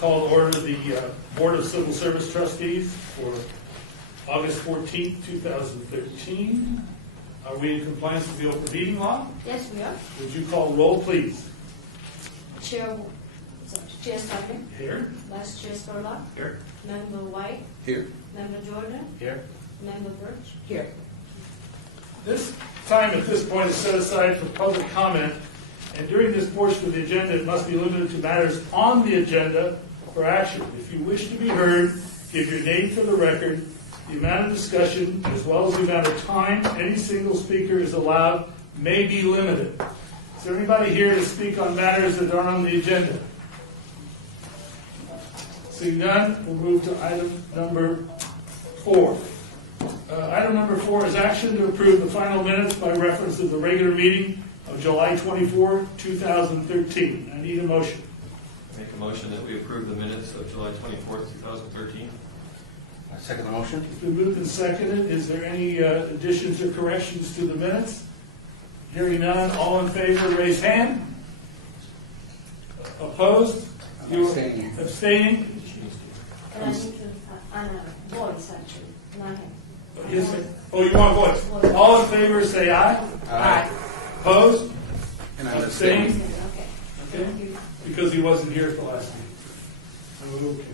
call to order the Board of Civil Service Trustees for August 14th, 2013. Are we in compliance with the open meeting law? Yes, we are. Would you call roll, please? Chair Sullivan. Here. Vice Chair Spurlock. Here. Member White. Here. Member Jordan. Here. Member Birch. Here. This time at this point is set aside for public comment, and during this portion of the agenda, it must be limited to matters on the agenda for action. If you wish to be heard, give your name for the record. The amount of discussion, as well as the amount of time any single speaker is allowed, may be limited. Is there anybody here to speak on matters that are on the agenda? Seeing none, we'll move to item number 4. Item number 4 is action to approve the final minutes by reference to the regular meeting of July 24, 2013. I need a motion. Make a motion that we approve the minutes of July 24th, 2013. I second the motion. It's been moved and seconded. Is there any additions or corrections to the minutes? Hearing none, all in favor, raise hand. Opposed? Abstaining. Abstaining? And I need to, voice actually, not him. Yes, sir. Oh, you want voice? Voice. All in favor, say aye. Aye. Opposed? And I'm Abstaining? abstaining. Okay. Okay. Thank you. Because he wasn't here at the last meeting. Okay.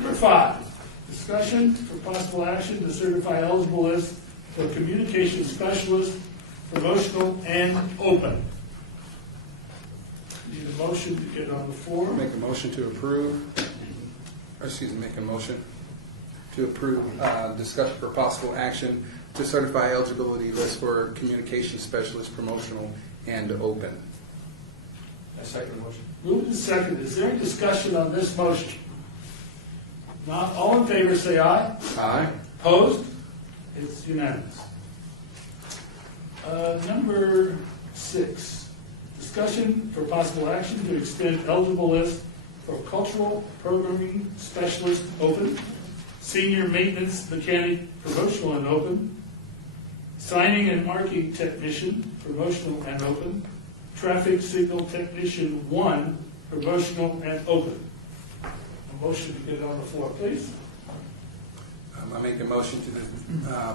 Number 5, discussion for possible action to certify eligible list for communication specialist, promotional, and open. Need a motion to get on the floor. Make a motion to approve, make a motion to approve discussion for possible action to certify eligibility list for communication specialist, promotional, and open. I second the motion. Moved and seconded. Is there any discussion on this motion? Not all in favor, say aye. Aye. Opposed? It's unanimous. Number 6, discussion for possible action to extend eligible list for cultural programming specialist open, senior maintenance mechanic promotional and open, signing and marking technician promotional and open, traffic signal technician 1 promotional and open. A motion to get it on the floor, please. I make a motion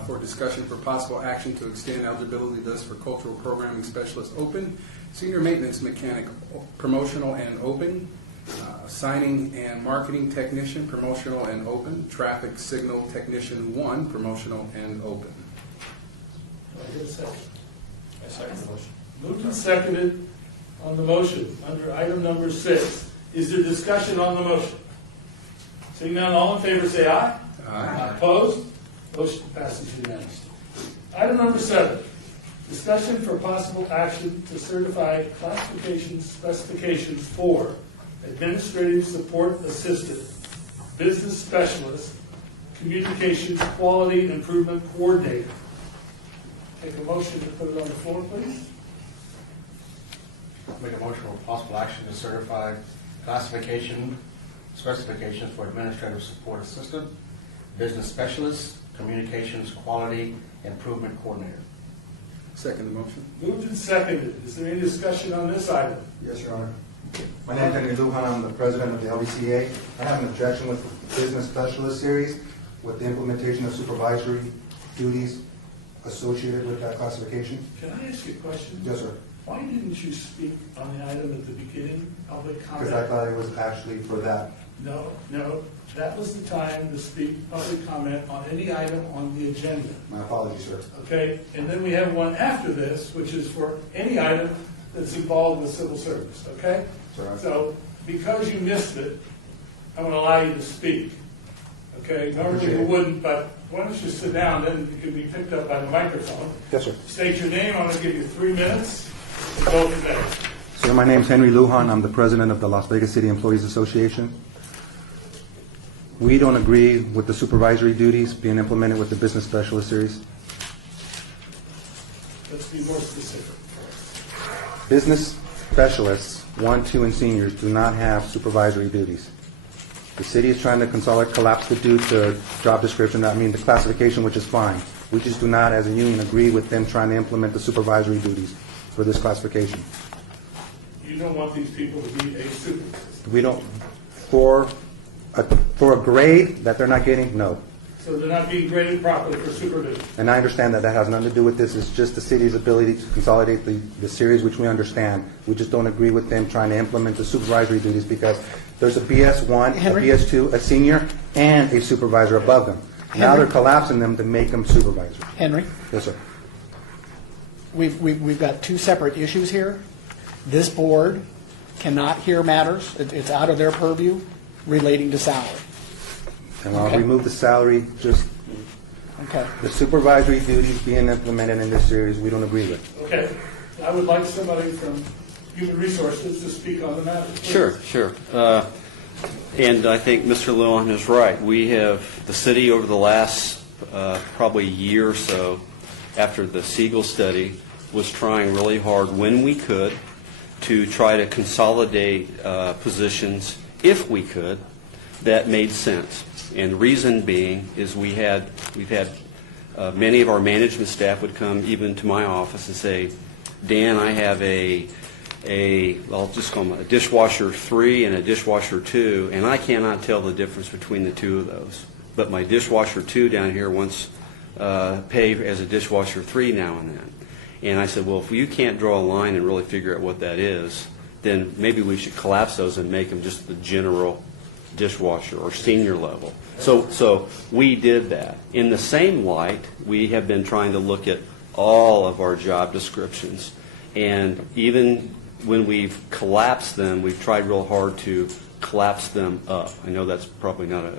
for discussion for possible action to extend eligibility list for cultural programming specialist open, senior maintenance mechanic promotional and open, signing and marketing technician promotional and open, traffic signal technician 1 promotional and open. Do I hear a second? I second the motion. Moved and seconded on the motion under item number 6. Is there discussion on the motion? Seeing none, all in favor say aye. Aye. Opposed? Motion passes unanimously. Item number 7, discussion for possible action to certify classification specifications for administrative support assistant, business specialist, communications quality improvement coordinator. Take a motion to put it on the floor, please. Make a motion for possible action to certify classification specifications for administrative support assistant, business specialist, communications quality improvement coordinator. Second the motion. Moved and seconded. Is there any discussion on this item? Yes, Your Honor. My name is Henry Lujan. I'm the president of the LBCA. I have an objection with the business specialist series with the implementation of supervisory duties associated with that classification. Can I ask you a question? Yes, sir. Why didn't you speak on the item at the beginning, public comment? Because I thought it was actually for that. No, that was the time to speak public comment on any item on the agenda, My apologies, sir. okay? And then we have one after this, which is for any item that's involved with civil service, okay? Sir. So, because you missed it, I'm going to allow you to speak, okay? Normally Appreciate you it. wouldn't, but why don't you sit down, then it can be picked up by the microphone. Yes, sir. State your name, I'm going to give you 3 minutes, and go from there. Sir, my name is Henry Lujan. I'm the president of the Las Vegas City Employees Association. We don't agree with the supervisory duties being implemented with the business specialist series. Let's be more specific. Business specialists, 1, 2, and seniors do not have supervisory duties. The city is trying to collapse the job description, the classification, which is fine. We just do not, as a union, agree with them trying to implement the supervisory duties for this classification. You don't want these people to be a supervisor. We don't, For a grade that they're not getting, no. So they're not being graded properly for supervision. And I understand that that has nothing to do with this. It's just the city's ability to consolidate the series, which we understand. We just don't agree with them trying to implement the supervisory duties because there's a BS1, Henry? a BS2, a senior, and a supervisor above them. Now Henry? they're collapsing them to make them supervisors. Henry, Yes, sir. we've got two separate issues here. This board cannot hear matters, it's out of their purview relating to salary. And I'll Okay. remove the salary, just Okay. the supervisory duties being implemented in this series, we don't agree with. Okay. I would like somebody from Human Resources to speak on the matter. please. Sure. And I think Mr. Luan is right. We have, the city over the last probably year or so, after the Siegel study, was trying really hard when we could to try to consolidate positions, if we could, that made sense. And the reason being is we've had many of our management staff would come even to my office and say, Dan, I have I'll just call them a dishwasher 3 and a dishwasher 2, and I cannot tell the difference between the two of those. But my dishwasher 2 down here wants pay as a dishwasher 3 now and then. And I said, well, if you can't draw a line and really figure out what that is, then maybe we should collapse those and make them just the general dishwasher or senior level. So we did that. In the same light, we have been trying to look at all of our job descriptions. And even when we've collapsed them, we've tried real hard to collapse them up. I know that's probably not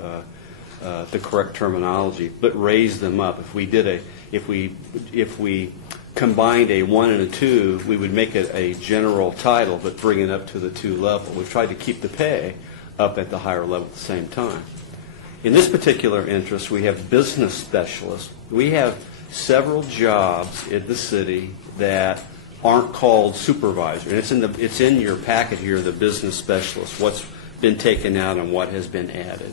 the correct terminology, but raise them up. If we combined a 1 and a 2, we would make it a general title, but bring it up to the 2 level. We've tried to keep the pay up at the higher level at the same time. In this particular interest, we have business specialists. We have several jobs in the city that aren't called supervisor. And it's in your packet here, the business specialist, what's been taken out and what has been added.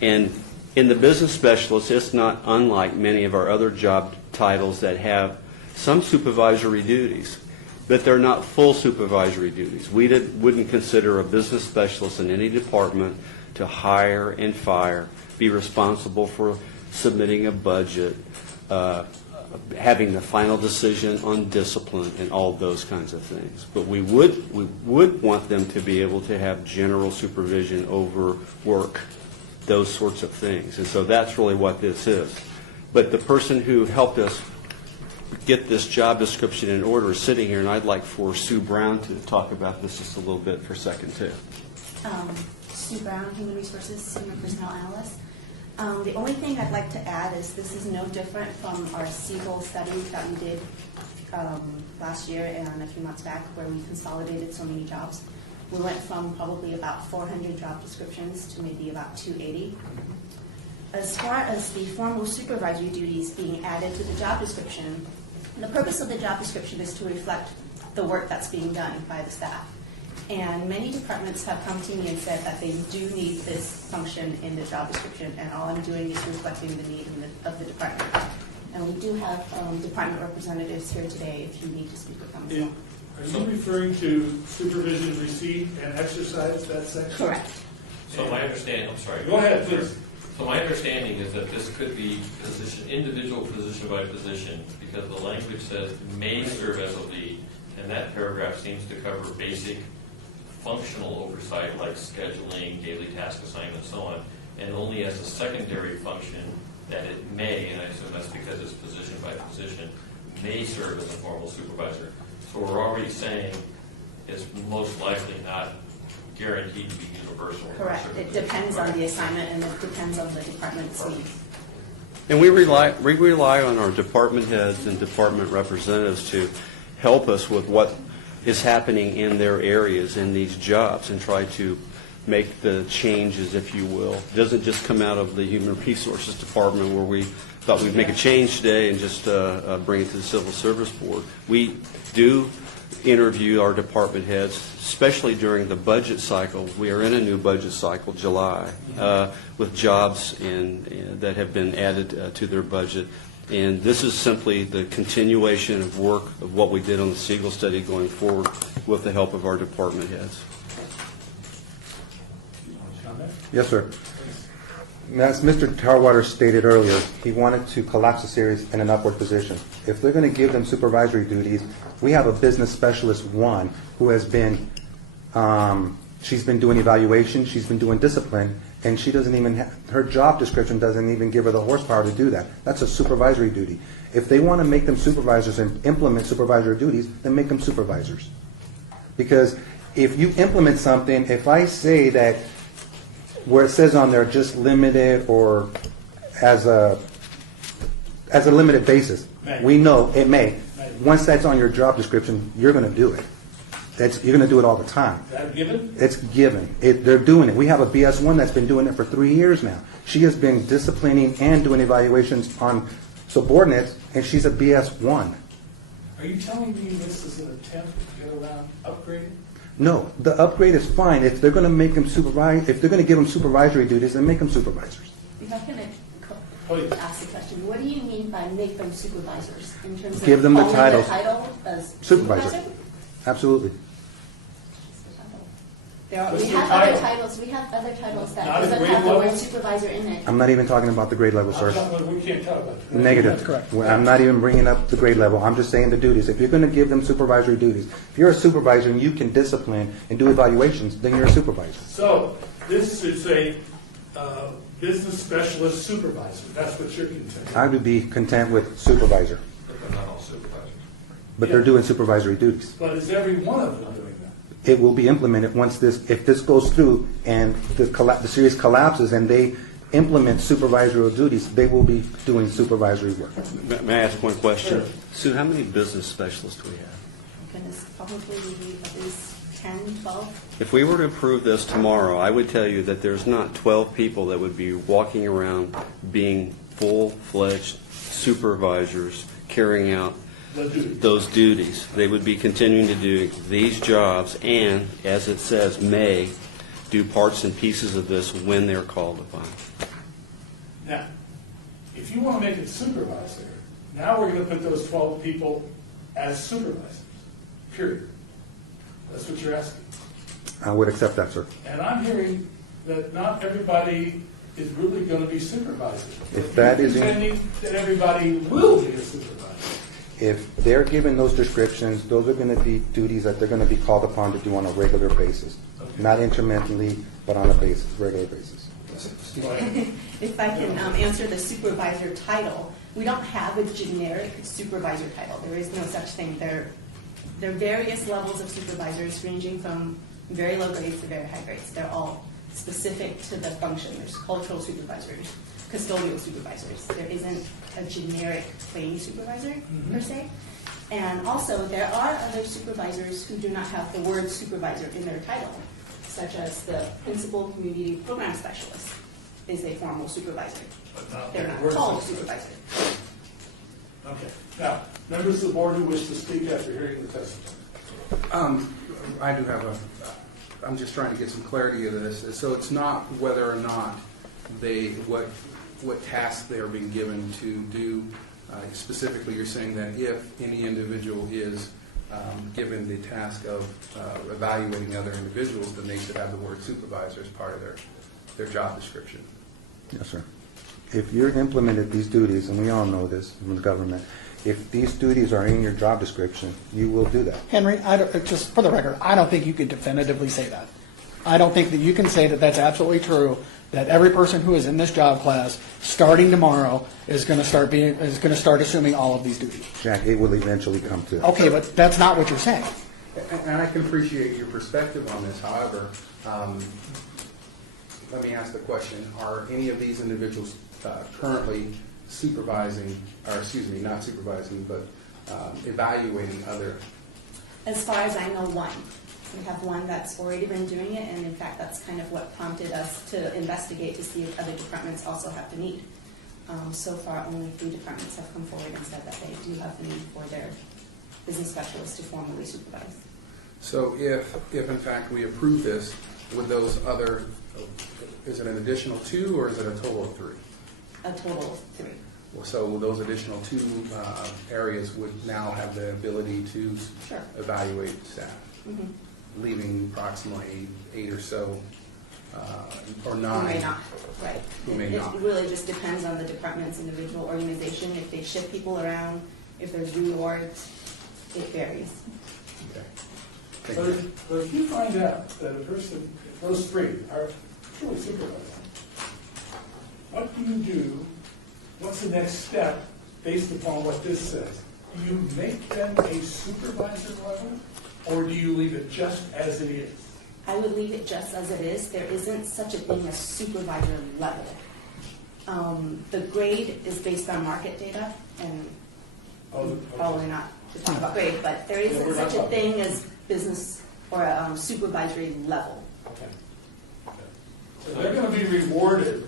And in the business specialist, it's not unlike many of our other job titles that have some supervisory duties, but they're not full supervisory duties. We wouldn't consider a business specialist in any department to hire and fire, be responsible for submitting a budget, having the final decision on discipline and all those kinds of things. But we would want them to be able to have general supervision over work, those sorts of things. And so that's really what this is. But the person who helped us get this job description in order is sitting here, and I'd like for Sue Brown to talk about this just a little bit for a second, too. Sue Brown, Human Resources, Senior Personnel Analyst. The only thing I'd like to add is this is no different from our Siegel study that we did last year and a few months back where we consolidated so many jobs. We went from probably about 400 job descriptions to maybe about 280. As far as the formal supervisory duties being added to the job description, the purpose of the job description is to reflect the work that's being done by the staff. And many departments have come to me and said that they do need this function in the job description, and all I'm doing is reflecting the need of the department. And we do have department representatives here today if you need to speak with them as well. Are you referring to supervision, receipt, and exercise, that section? Correct. So my understanding, I'm sorry. Go ahead, please. So my understanding is that this could be individual position by position, because the language says may serve as a lead, and that paragraph seems to cover basic functional oversight like scheduling, daily task assignment, and so on, and only as a secondary function that it may, and I assume that's because it's position by position, may serve as a formal supervisor. So we're already saying it's most likely not guaranteed to be universal. Correct. It depends on the assignment and it depends on the department's needs. And we rely on our department heads and department representatives to help us with what is happening in their areas in these jobs and try to make the changes, if you will. It doesn't just come out of the Human Resources Department where we thought we'd make a change today and just bring it to the Civil Service Board. We do interview our department heads, especially during the budget cycle. We are in a new budget cycle, July, with jobs that have been added to their budget. And this is simply the continuation of work of what we did on the Siegel study going forward with the help of our department heads. comment? Yes, sir. As Mr. Tarwater stated earlier, he wanted to collapse the series in an upward position. If they're going to give them supervisory duties, we have a business specialist one who has been, she's been doing evaluation, she's been doing discipline, and she doesn't even, her job description doesn't even give her the horsepower to do that. That's a supervisory duty. If they want to make them supervisors and implement supervisory duties, then make them supervisors. Because if you implement something, if I say that where it says on there just limited or as a limited basis, May. we know it may. May. Once that's on your job description, you're going to do it. You're going to do it all the time. Is that given? It's given. They're doing it. We have a BS1 that's been doing it for 3 years now. She has been disciplining and doing evaluations on subordinates, and she's a BS1. Are you telling me this is an attempt to get around upgrading? No, the upgrade is fine. If they're going to make them supervise, if they're going to give them supervisory duties, then make them supervisors. If I can Please. ask a question, what do you mean by make them supervisors? In terms of Give them the calling titles. title as Supervisor. Absolutely. What's We your have other title? titles, that Not at doesn't grade have the word level? supervisor in it. I'm not even talking about the grade level, I'm sir. talking about- We can't talk about that. Negative. That's correct. Well, I'm not even bringing up the grade level. I'm just saying the duties. If you're going to give them supervisory duties, if you're a supervisor and you can discipline and do evaluations, then you're a supervisor. So, this should say, business specialist supervisor. That's what you're contending. I would be content with supervisor, But they're not all supervisors. but they're doing supervisory duties. But is every one of them doing that? It will be implemented once if this goes through and the series collapses and they implement supervisory duties, they will be doing supervisory work. May I ask one question? Sure. Sue, how many business specialists do we have? Goodness, probably at least 10, 12. If we were to approve this tomorrow, I would tell you that there's not 12 people that would be walking around being full-fledged supervisors carrying out The duty. those duties. They would be continuing to do these jobs and, as it says, may do parts and pieces of this when they're called upon. Now, if you want to make it supervisor, now we're going to put those 12 people as supervisors, period. That's what you're asking. I would accept that, sir. And I'm hearing that not everybody is really going to be supervisors. If that You're is in- contending that everybody will be a supervisor. If they're given those descriptions, those are going to be duties that they're going to be called upon to do on a regular basis. Okay. Not intermittently, but on a regular basis. If I can answer the supervisor title, we don't have a generic supervisor title. There is no such thing. There are various levels of supervisors ranging from very low grades to very high grades. They're all specific to the function. There's cultural supervisors, custodial supervisors. There isn't a generic plain supervisor per se. And also, there are other supervisors who do not have the word supervisor in their title, such as the principal community program specialist is a formal supervisor. But not They're the not word called supervisor. supervisor. Okay. Now, members of the board who wish to speak after hearing the testimony. I do have I'm just trying to get some clarity of this. So it's not whether or not what tasks they are being given to do. Specifically, you're saying that if any individual is given the task of evaluating other individuals, then they should have the word supervisor as part of their job description. Yes, sir. If you're implemented these duties, and we all know this from the government, if these duties are in your job description, you will do that. Henry, just for the record, I don't think you can definitively say that. I don't think that you can say that that's absolutely true, that every person who is in this job class, starting tomorrow, is going to start assuming all of these duties. Jack, it will eventually come to. Okay, but that's not what you're saying. And I can appreciate your perspective on this. However, let me ask the question, are any of these individuals currently supervising, or excuse me, not supervising, but evaluating other? As far as I know, one. We have one that's already been doing it, and in fact, that's kind of what prompted us to investigate to see if other departments also have the need. So far, only 3 departments have come forward and said that they do have the need for their business specialists to formally supervise. So if in fact we approve this, would those other, is it an additional 2 or is it a total of 3? A total of 3. So will those additional 2 areas would now have the ability to Sure. evaluate staff, Mhm. leaving approximately 8 or so or Who nine? may not, right. Who may not. It really just depends on the department's individual organization. If they shift people around, if there's rewards, it varies. Okay. Thank But you. if you find out that a person, if those three are truly supervised, what do you do? What's the next step based upon what this says? Do you make them a supervisor level, or do you leave it just as it is? I would leave it just as it is. There isn't such a thing as supervisor level. The grade is based on market data, and probably not to talk about grade, but there we're isn't not such a talking. thing as business or a supervisory level. Okay. So they're going to be rewarded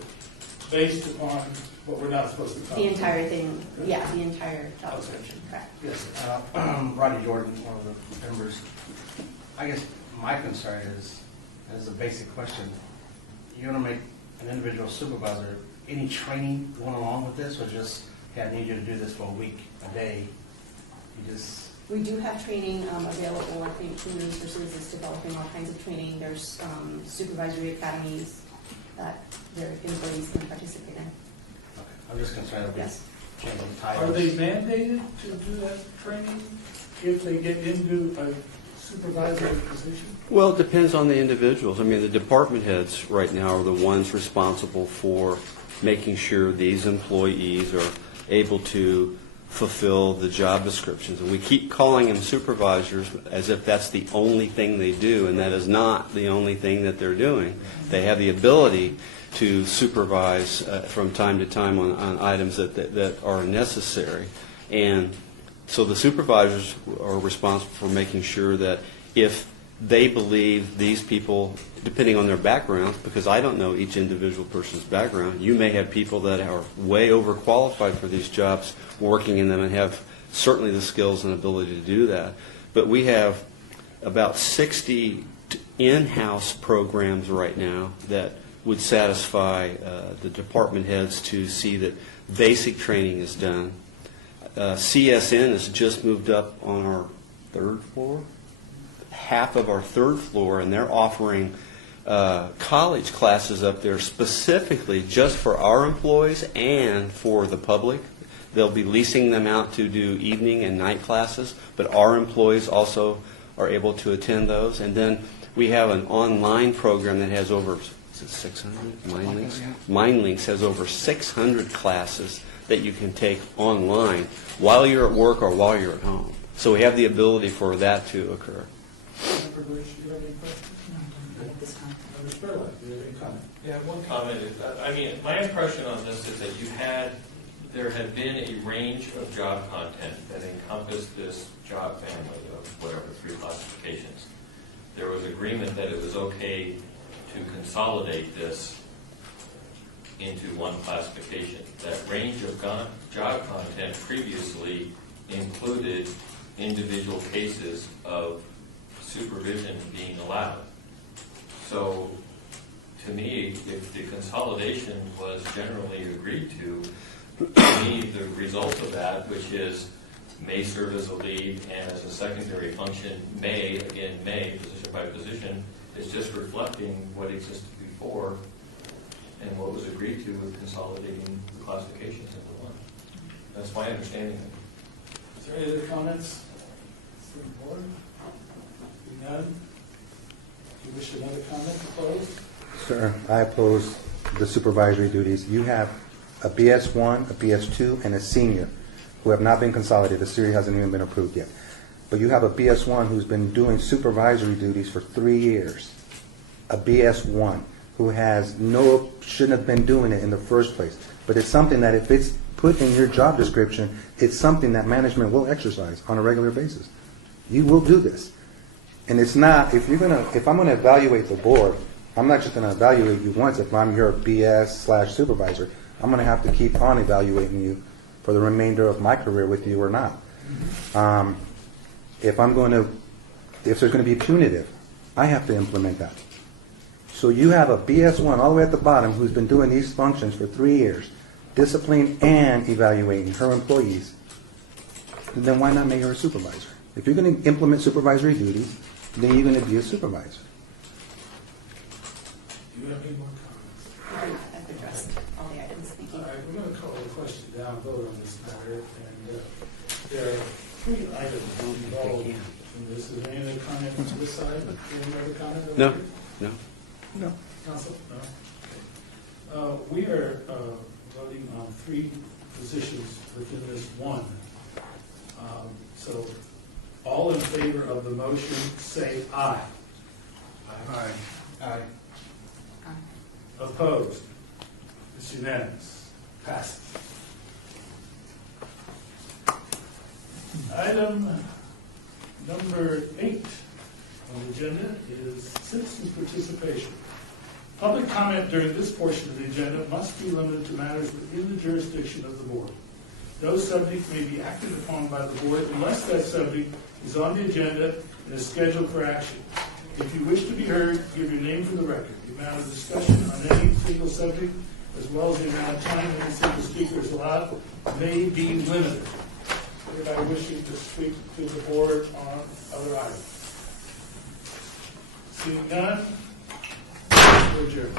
based upon what we're not supposed to talk about. The entire thing, yeah, the entire job description, correct. Yes, Rodney Jordan, one of the members. I guess my concern is a basic question. You want to make an individual supervisor, any training going along with this, or just, hey, I need you to do this for a week, a day? You just, We do have training available. I think Human Resources is developing all kinds of training. There's supervisory academies that their employees can participate in. I'm just concerned about Yes. changing Are titles. they mandated to do that training if they get into a supervisory position? Well, it depends on the individuals. I mean, the department heads right now are the ones responsible for making sure these employees are able to fulfill the job descriptions. And we keep calling them supervisors as if that's the only thing they do, and that is not the only thing that they're doing. They have the ability to supervise from time to time on items that are necessary. And so the supervisors are responsible for making sure that if they believe these people, depending on their background, because I don't know each individual person's background, you may have people that are way overqualified for these jobs working in them and have certainly the skills and ability to do that. But we have about 60 in-house programs right now that would satisfy the department heads to see that basic training is done. CSN has just moved up on our third floor, half of our third floor, and they're offering college classes up there specifically just for our employees and for the public. They'll be leasing them out to do evening and night classes, but our employees also are able to attend those. And then we have an online program that has over, is it 600? MindLinks? MindLinks has over 600 classes that you can take online while you're at work or while you're at home. So we have the ability for that to occur. Member Bush, do you have any questions? Member Spurlock, do you have any comment? Yeah, one comment is, I mean, my impression on this is that there had been a range of job content that encompassed this job family of whatever, 3 classifications. There was agreement that it was okay to consolidate this into one classification. That range of job content previously included individual cases of supervision being allowed. So, to me, if the consolidation was generally agreed to me, the result of that, which is may serve as a lead and as a secondary function, may, position by position, is just reflecting what existed before and what was agreed to with consolidating the classifications into one. That's my understanding of it. Is there any other comments from the board? None? Do you wish another comment to close? Sir, I oppose the supervisory duties. You have a BS1, a BS2, and a senior who have not been consolidated. The series hasn't even been approved yet. But you have a BS1 who's been doing supervisory duties for 3 years. A BS1 who shouldn't have been doing it in the first place. But it's something that if it's put in your job description, it's something that management will exercise on a regular basis. You will do this. And it's not, if I'm going to evaluate the board, I'm not just going to evaluate you once if I'm your BS/supervisor. I'm going to have to keep on evaluating you for the remainder of my career with you or not. If there's going to be punitive, I have to implement that. So you have a BS1 all the way at the bottom who's been doing these functions for 3 years, disciplining and evaluating her employees. Then why not make her a supervisor? If you're going to implement supervisory duties, then you're going to be a supervisor. Do you have any more comments? I've addressed all the items. Thank you. All right, we're going to call the question down, vote on this matter, and there are 3 items involved in this. Is there any other comment from this side? Any other comment? over No, here? no. No. Council? No? We are voting on 3 positions within this one. So all in favor of the motion, say aye. Aye. Aye. Opposed? It's unanimous. Passed. Item number 8 on the agenda is citizens' participation. Public comment during this portion of the agenda must be limited to matters within the jurisdiction of the board. No subject may be acted upon by the board unless that subject is on the agenda and is scheduled for action. If you wish to be heard, give your name for the record. The amount of discussion on any single subject, as well as the amount of time any single speaker is allowed, may be limited. Anybody wishing to speak to the board on other items? Seeing none, we're adjourned.